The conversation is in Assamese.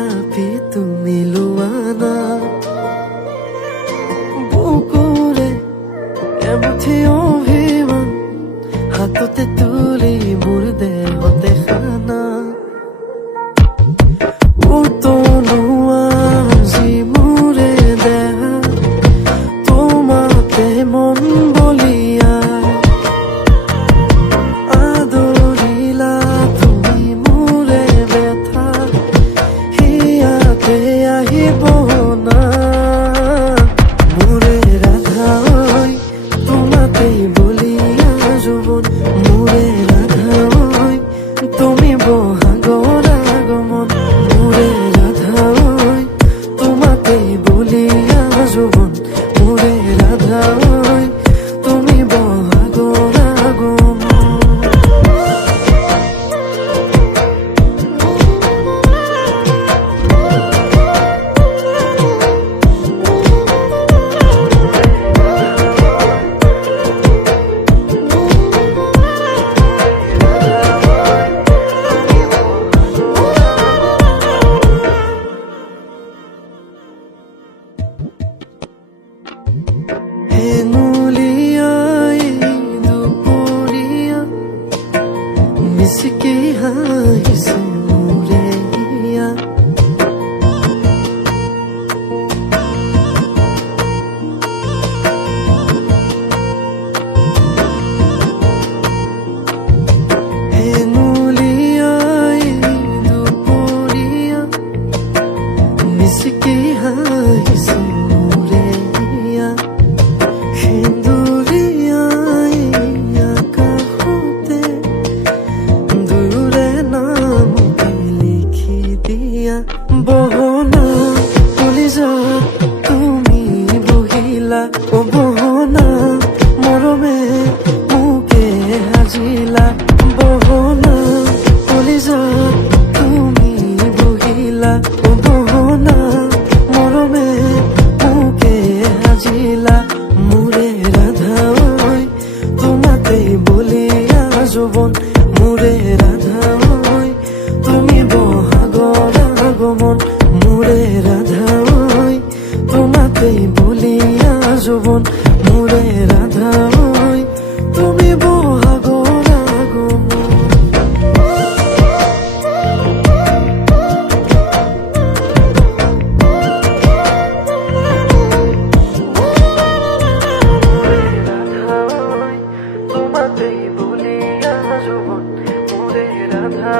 গোলাপী তুমি লোৱানা বুকুৰে এমুঠি অভিমান হাততে তুলি মোৰ দেহতে খানা উতলোৱা যি মোৰে দেহ তোমাতে মন বলিয়া আদৰিলা তুমি মোৰে ব্যথা হিয়াতে আহিব না মোৰে ৰাধা ঐ তোমাতেই বলিয়া যৌৱন মোৰে ৰাধা ঐ তুমি বহাগৰ আগমন মোৰে ৰাধা ঐ তোমাতেই বলিয়া যৌৱন মোৰে ৰাধা ঐ তুমি বহাগৰ আগমন হেঙুলিয়াই দুপৰীয়া মিচিকি হাঁহিছে মোৰে হিয়া হেঙুলিয়াই দুপৰীয়া মিচিকি হাঁহিছে মোৰে হিয়া সেন্দুৰীয়াই আকাশতে দুয়োৰে নামকে লিখি দিয়া বহনা কলিজাত তুমি বহিলা অ বহনা মৰমে মোকে সাজিলা বহনা কলিজাত তুমি বহিলা অ বহনা মৰমে মোকে সাজিলা মোৰে ৰাধা ঐ তোমাতেই বলিয়া যৌৱন মোৰে ৰাধা ঐ তুমি বহাগৰ আগমন মোৰে ৰাধা ঐ তোমাতেই বলিয়া যৌৱন মোৰে ৰাধা ঐ তুমি বহাগৰ আগমন তোমাতেই বলিয়া যৌৱন মোৰে ৰাধা